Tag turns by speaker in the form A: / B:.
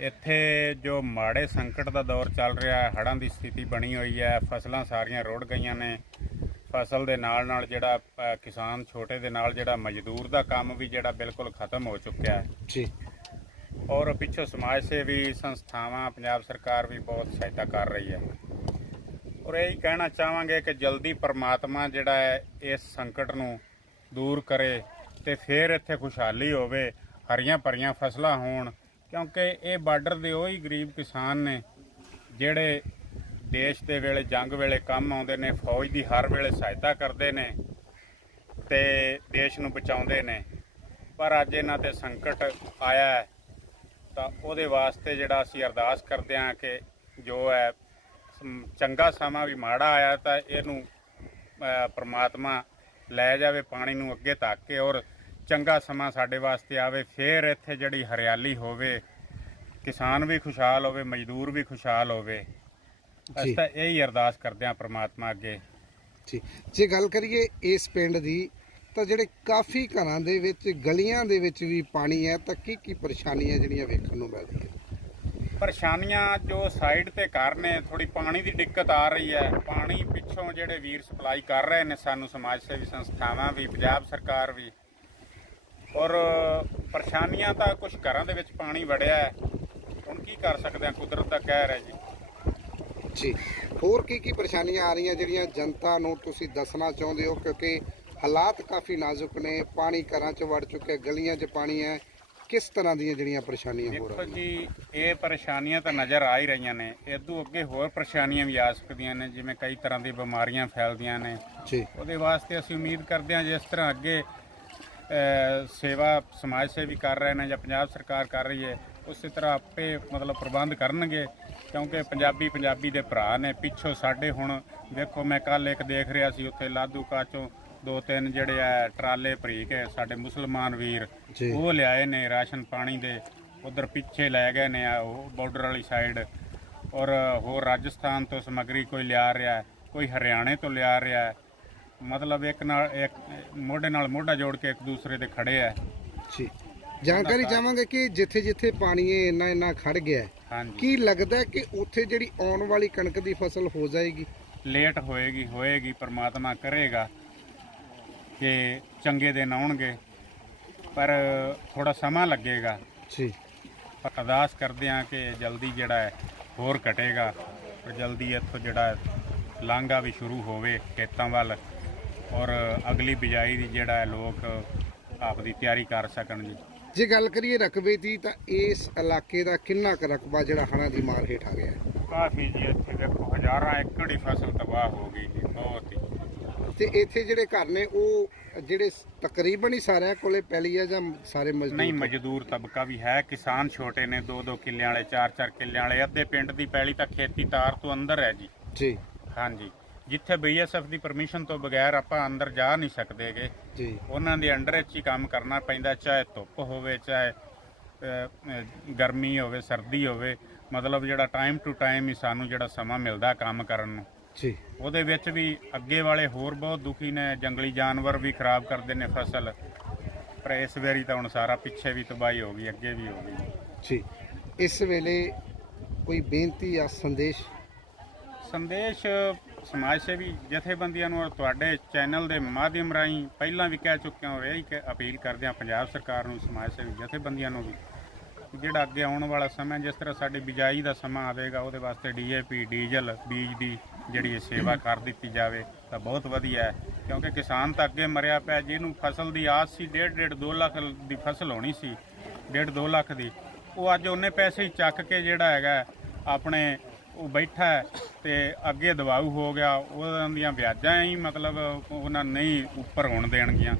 A: ਇੱਥੇ ਜੋ ਮਾੜੇ ਸੰਕਟ ਦਾ ਦੌਰ ਚੱਲ ਰਿਹਾ ਹੈ ਹੜ੍ਹਾਂ ਦੀ ਸਥਿਤੀ ਬਣੀ ਹੋਈ ਹੈ ਫਸਲਾਂ ਸਾਰੀਆਂ ਰੁੜ ਗਈਆਂ ਨੇ। ਫਸਲ ਦੇ ਨਾਲ ਨਾਲ ਜਿਹੜਾ ਅ, ਕਿਸਾਨ ਛੋਟੇ ਦੇ ਨਾਲ ਜਿਹੜਾ ਮਜ਼ਦੂਰ ਦਾ ਕੰਮ ਵੀ ਜਿਹੜਾ ਬਿਲਕੁਲ ਖਤਮ ਹੋ ਚੁੱਕਿਆ ਹੈ।
B: ਜੀ।
A: ਔਰ ਪਿੱਛੋਂ ਸਮਾਜ ਸੇਵੀ ਸੰਸਥਾਵਾਂ ਪੰਜਾਬ ਸਰਕਾਰ ਵੀ ਬਹੁਤ ਸਹਾਇਤਾ ਕਰ ਰਹੀ ਹੈ। ਔਰ ਇਹ ਹੀ ਕਹਿਣਾ ਚਾਹਾਂਗੇ ਕਿ ਜਲਦੀ ਪ੍ਰਮਾਤਮਾ ਜਿਹੜਾ ਹੈ ਇਸ ਸੰਕਟ ਨੂੰ ਦੂਰ ਕਰੇ ਤੇ ਫਿਰ ਇੱਥੇ ਖੁਸ਼ਹਾਲੀ ਹੋਵੇ ਹਰੀਆਂ ਭਰੀਆਂ ਫਸਲਾਂ ਹੋਣ ਕਿਉਂਕਿ ਇਹ ਬਾਰਡਰ ਦੇ ਉਹੀ ਗਰੀਬ ਕਿਸਾਨ ਨੇ, ਜਿਹੜੇ ਦੇਸ਼ ਦੇ ਵੇਲੇ, ਜੰਗ ਵੇਲੇ ਕੰਮ ਆਉਂਦੇ ਨੇ, ਫੌਜ ਦੀ ਹਰ ਵੇਲੇ ਸਹਾਇਤਾ ਕਰਦੇ ਨੇ ਤੇ ਦੇਸ਼ ਨੂੰ ਬਚਾਉਂਦੇ ਨੇ। ਪਰ ਅੱਜ ਇਹਨਾਂ ਤੇ ਸੰਕਟ ਆਇਆ ਹੈ, ਤਾਂ ਉਹਦੇ ਵਾਸਤੇ ਜਿਹੜਾ ਅਸੀਂ ਅਰਦਾਸ ਕਰਦੇ ਹਾਂ ਕਿ ਜੋ ਹੈ ਚੰਗਾ ਸਮਾਂ ਵੀ ਮਾੜਾ ਆਇਆ ਤਾਂ ਇਹਨੂੰ ਪਰਮਾਤਮਾ ਲੈ ਜਾਵੇ, ਪਾਣੀ ਨੂੰ ਅੱਗੇ ਤੱਕ ਕੇ ਔਰ ਚੰਗਾ ਸਮਾਂ ਸਾਡੇ ਵਾਸਤੇ ਆਵੇ ਫੇਰ ਇੱਥੇ ਜਿਹੜੀ ਹਰਿਆਲੀ ਹੋਵੇ ਕਿਸਾਨ ਵੀ ਖੁਸ਼ਹਾਲ ਹੋਵੇ ਮਜ਼ਦੂਰ ਵੀ ਖੁਸ਼ਹਾਲ ਹੋਵੇ। ਅਸੀਂ ਤਾਂ ਇਹੀ ਅਰਦਾਸ ਕਰਦੇ ਹਾਂ ਪ੍ਰਮਾਤਮਾ ਅੱਗੇ।
B: ਜੀ। ਜੇ ਗੱਲ ਕਰੀਏ ਇਸ ਪਿੰਡ ਦੀ ਤਾਂ ਜਿਹੜੇ ਕਾਫੀ ਘਰਾਂ ਦੇ ਵਿੱਚ ਗਲੀਆਂ ਦੇ ਵਿੱਚ ਵੀ ਪਾਣੀ ਹੈ ਤਾਂ ਕੀ ਕੀ ਪਰੇਸ਼ਾਨੀਆਂ ਜਿਹੜੀਆਂ ਵੇਖਣ ਨੂੰ ਮਿਲਦੀਆਂ?
A: ਪਰੇਸ਼ਾਨੀਆਂ ਜੋ ਸਾਈਡ ਤੇ ਘਰ ਨੇ ਥੋੜੀ ਪਾਣੀ ਦੀ ਦਿੱਕਤ ਆ ਰਹੀ ਹੈ। ਪਾਣੀ ਪਿੱਛੋਂ ਜਿਹੜੇ ਵੀਰ ਸਪਲਾਈ ਕਰ ਰਹੇ ਨੇ ਸਾਨੂੰ ਸਮਾਜ ਸੇਵੀ ਸੰਸਥਾਵਾਂ ਵੀ ਪੰਜਾਬ ਸਰਕਾਰ ਵੀ ਔਰ ਪਰੇਸ਼ਾਨੀਆਂ ਤਾਂ ਕੁਝ ਘਰਾਂ ਦੇ ਵਿੱਚ ਪਾਣੀ ਵੜਿਆ ਹੈ। ਹੁਣ ਕੀ ਕਰ ਸਕਦੇ ਹਾਂ? ਕੁਦਰਤ ਦਾ ਕਹਿਰ ਹੈ ਜੀ।
B: ਜੀ। ਹੋਰ ਕੀ ਕੀ ਪਰੇਸ਼ਾਨੀਆਂ ਆ ਰਹੀਆਂ ਜਿਹੜੀਆਂ ਜਨਤਾ ਨੂੰ ਤੁਸੀਂ ਦੱਸਣਾ ਚਾਹੁੰਦੇ ਹੋ? ਕਿਉਂਕਿ ਹਾਲਾਤ ਕਾਫੀ ਨਾਜ਼ੁਕ ਨੇ। ਪਾਣੀ ਘਰਾਂ 'ਚ ਵੜ ਚੁੱਕਿਆ ਗਲੀਆਂ 'ਚ ਪਾਣੀ ਹੈ। ਕਿਸ ਤਰ੍ਹਾਂ ਦੀਆਂ ਜਿਹੜੀਆਂ ਪਰੇਸ਼ਾਨੀਆਂ ਹੋ
A: ਦੇਖੋ
B: ਰਹੀਆਂ
A: ਜੀ ਇਹ ਪਰੇਸ਼ਾਨੀਆਂ ਤਾਂ ਨਜ਼ਰ ਆ ਹੀ ਰਹੀਆਂ ਨੇ। ਇਦੋਂ ਅੱਗੇ ਹੋਰ ਪਰੇਸ਼ਾਨੀਆਂ ਵੀ ਆ ਸਕਦੀਆਂ ਨੇ ਜਿਵੇਂ ਕਈ ਤਰ੍ਹਾਂ ਦੀ ਬਿਮਾਰੀਆਂ ਫੈਲਦੀਆਂ ਨੇ।
B: ਜੀ।
A: ਉਹਦੇ ਵਾਸਤੇ ਅਸੀਂ ਉਮੀਦ ਕਰਦੇ ਹਾਂ ਜਿਸ ਤਰ੍ਹਾਂ ਅੱਗੇ ਸੇਵਾ ਸਮਾਜ ਸੇਵੀ ਕਰ ਰਹੇ ਨੇ ਜਾਂ ਪੰਜਾਬ ਸਰਕਾਰ ਕਰ ਰਹੀ ਹੈ ਉਸੇ ਤਰ੍ਹਾਂ ਆਪੇ ਮਤਲਬ ਪ੍ਰਬੰਧ ਕਰਨਗੇ ਕਿਉਂਕਿ ਪੰਜਾਬੀ ਪੰਜਾਬੀ ਦੇ ਭਰਾ ਨੇ ਪਿੱਛੋਂ ਸਾਡੇ ਹੁਣ ਵੇਖੋ ਮੈਂ ਕੱਲ ਇੱਕ ਦੇਖ ਰਿਹਾ ਸੀ ਉੱਥੇ ਲਾਦੂ ਕਾਚੋਂ ਦੋ ਤਿੰਨ ਜਿਹੜੇ ਆ ਟਰਾਲੇ ਭਰੀ ਕੇ ਸਾਡੇ ਮੁਸਲਮਾਨ ਵੀਰ। ਉਹ ਲਿਆਏ ਨੇ ਰਾਸ਼ਨ ਪਾਣੀ ਦੇ ਉਧਰ ਪਿੱਛੇ ਲੈ ਗਏ ਨੇ ਆ ਉਹ ਬਾਰਡਰ ਵਾਲੀ ਸਾਈਡ ਔਰ ਹੋਰ ਰਾਜਸਥਾਨ ਤੋਂ ਸਮੱਗਰੀ ਕੋਈ ਲਿਆ ਰਿਹਾ ਕੋਈ ਹਰਿਆਣੇ ਤੋਂ ਲਿਆ ਰਿਹਾ। ਮਤਲਬ ਇੱਕ ਨਾਲ ਇੱਕ ਮੋਢੇ ਨਾਲ ਮੋਢਾ ਜੋੜ ਕੇ ਇੱਕ ਦੂਸਰੇ ਦੇ ਖੜੇ ਆ।
B: ਜੀ। ਜਾਣਕਾਰੀ ਚਾਹਾਂਗੇ ਕਿ ਜਿੱਥੇ ਜਿੱਥੇ ਪਾਣੀ ਇਹ ਇੰਨਾ ਇੰਨਾ ਖੜ ਗਿਆ ਹੈ,
A: ਹਾਂਜੀ।
B: ਕੀ ਲੱਗਦਾ ਹੈ ਕਿ ਉੱਥੇ ਜਿਹੜੀ ਆਉਣ ਵਾਲੀ ਕਣਕ ਦੀ ਫਸਲ ਹੋ ਜਾਏਗੀ?
A: ਲੇਟ ਹੋਏਗੀ ਹੋਏਗੀ ਪ੍ਰਮਾਤਮਾ ਕਰੇਗਾ ਕਿ ਚੰਗੇ ਦਿਨ ਆਉਣਗੇ ਪਰ ਥੋੜਾ ਸਮਾਂ ਲੱਗੇਗਾ।
B: ਜੀ।
A: ਪਰ ਅਰਦਾਸ ਕਰਦੇ ਹਾਂ ਕਿ ਜਲਦੀ ਜਿਹੜਾ ਹੈ ਹੋਰ ਘਟੇਗਾ। ਤੇ ਜਲਦੀ ਇੱਥੋਂ ਜਿਹੜਾ ਲਾਂਘਾ ਵੀ ਸ਼ੁਰੂ ਹੋਵੇ ਖੇਤਾਂ ਵੱਲ। ਔਰ ਅਗਲੀ ਬਿਜਾਈ ਦੀ ਜਿਹੜਾ ਲੋਕ ਆਪਦੀ ਤਿਆਰੀ ਕਰ ਸਕਣ ਜੀ।
B: ਜੇ ਗੱਲ ਕਰੀਏ ਰਕਬੇ ਦੀ ਤਾਂ ਇਸ ਇਲਾਕੇ ਦਾ ਕਿੰਨਾ ਕੁ ਰਕਬਾ ਜਿਹੜਾ ਹੜ੍ਹਾਂ ਦੀ ਮਾਰ ਹੇਠ ਆ ਗਿਆ ਹੈ?
A: ਕਾਫੀ ਜੀ ਇੱਥੇ ਦੇਖੋ ਹਜ਼ਾਰਾਂ ਏਕੜ ਹੀ ਫਸਲ ਤਬਾਹ ਹੋ ਗਈ ਜੀ ਬਹੁਤ ਹੀ।
B: ਤੇ ਇੱਥੇ ਜਿਹੜੇ ਘਰ ਨੇ ਉਹ ਜਿਹੜੇ ਤਕਰੀਬਨ ਹੀ ਸਾਰਿਆਂ ਕੋਲੇ ਪੈਲੀ ਆ ਜਾਂ ਸਾਰੇ ਮਜ਼ਦੂਰ
A: ਨਹੀਂ ਮਜ਼ਦੂਰ ਤਬਕਾ ਵੀ ਹੈ ਕਿਸਾਨ ਛੋਟੇ ਨੇ 2-2 ਕਿੱਲਿਆਂ ਵਾਲੇ 4-4 ਕਿੱਲਿਆਂ ਵਾਲੇ ਅੱਧੇ ਪਿੰਡ ਦੀ ਪੈਲੀ ਤਾਂ ਖੇਤੀ ਤਾਰ ਤੋਂ ਅੰਦਰ ਹੈ ਜੀ।
B: ਜੀ।
A: ਹਾਂਜੀ। ਜਿੱਥੇ ਬੀਐਸਐਫ ਦੀ ਪਰਮਿਸ਼ਨ ਤੋਂ ਬਗੈਰ ਆਪਾਂ ਅੰਦਰ ਜਾ ਨਹੀਂ ਸਕਦੇਗੇ।
B: ਜੀ।
A: ਉਹਨਾਂ ਦੇ ਅੰਡਰ ਵਿੱਚ ਹੀ ਕੰਮ ਕਰਨਾ ਪੈਂਦਾ ਚਾਹੇ ਧੁੱਪ ਹੋਵੇ ਚਾਹੇ ਗਰਮੀ ਹੋਵੇ ਸਰਦੀ ਹੋਵੇ ਮਤਲਬ ਜਿਹੜਾ ਟਾਈਮ ਟੂ ਟਾਈਮ ਹੀ ਸਾਨੂੰ ਜਿਹੜਾ ਸਮਾਂ ਮਿਲਦਾ ਕੰਮ ਕਰਨ ਨੂੰ।
B: ਜੀ।
A: ਉਹਦੇ ਵਿੱਚ ਵੀ ਅੱਗੇ ਵਾਲੇ ਹੋਰ ਬਹੁਤ ਦੁਖੀ ਨੇ ਜੰਗਲੀ ਜਾਨਵਰ ਵੀ ਖਰਾਬ ਕਰਦੇ ਨੇ ਫਸਲ। ਪਰ ਇਸ ਵਾਰੀ ਤਾਂ ਹੁਣ ਸਾਰਾ ਪਿੱਛੇ ਵੀ ਤਬਾਹੀ ਹੋ ਗਈ ਅੱਗੇ ਵੀ ਹੋ ਗਈ।
B: ਜੀ। ਇਸ ਵੇਲੇ ਕੋਈ ਬੇਨਤੀ ਜਾਂ ਸੰਦੇਸ਼?
A: ਸੰਦੇਸ਼ ਸਮਾਜ ਸੇਵੀ ਜਥੇਬੰਦੀਆਂ ਨੂੰ ਔਰ ਤੁਹਾਡੇ ਚੈਨਲ ਦੇ ਮਾਧਿਅਮ ਰਾਹੀਂ ਪਹਿਲਾਂ ਵੀ ਕਹਿ ਚੁੱਕਿਆ ਹਾਂ ਔਰ ਇਹ ਕਿ ਅਪੀਲ ਕਰਦੇ ਹਾਂ ਪੰਜਾਬ ਸਰਕਾਰ ਨੂੰ, ਸਮਾਜ ਸੇਵੀ ਜਥੇਬੰਦੀਆਂ ਨੂੰ ਵੀ ਜਿਹੜਾ ਅੱਗੇ ਆਉਣ ਵਾਲਾ ਸਮਾਂ ਜਿਸ ਤਰ੍ਹਾਂ ਸਾਡੀ ਬਿਜਾਈ ਦਾ ਸਮਾਂ ਆਵੇਗਾ, ਉਹਦੇ ਵਾਸਤੇ ਡੀਏਪੀ, ਡੀਜ਼ਲ, ਬੀਜ ਦੀ ਜਿਹੜੀ ਇਹ ਸੇਵਾ ਕਰ ਦਿੱਤੀ ਜਾਵੇ, ਤਾਂ ਬਹੁਤ ਵਧੀਆ ਹੈ। ਕਿਉਂਕਿ ਕਿਸਾਨ ਤਾਂ ਅੱਗੇ ਮਰਿਆ ਪਿਆ, ਜਿਹਨੂੰ ਫਸਲ ਦੀ ਆਸ ਸੀ 1.5 1.5 2 ਲੱਖ ਦੀ ਫਸਲ ਹੋਣੀ ਸੀ 1.5 2 ਲੱਖ ਦੀ, ਉਹ ਅੱਜ ਉਹਨੇ ਪੈਸੇ ਹੀ ਚੱਕ ਕੇ ਜਿਹੜਾ ਹੈਗਾ, ਆਪਣੇ ਉਹ ਬੈਠਾ ਤੇ ਅੱਗੇ ਦਵਾਊ ਹੋ ਗਿਆ ਉਹਨਾਂ ਦੀਆਂ ਵਿਆਜਾਂ ਹੀ ਮਤਲਬ ਉਹਨਾਂ ਨਹੀਂ ਉੱਪਰ ਹੋਣ ਦੇਣਗੀਆਂ।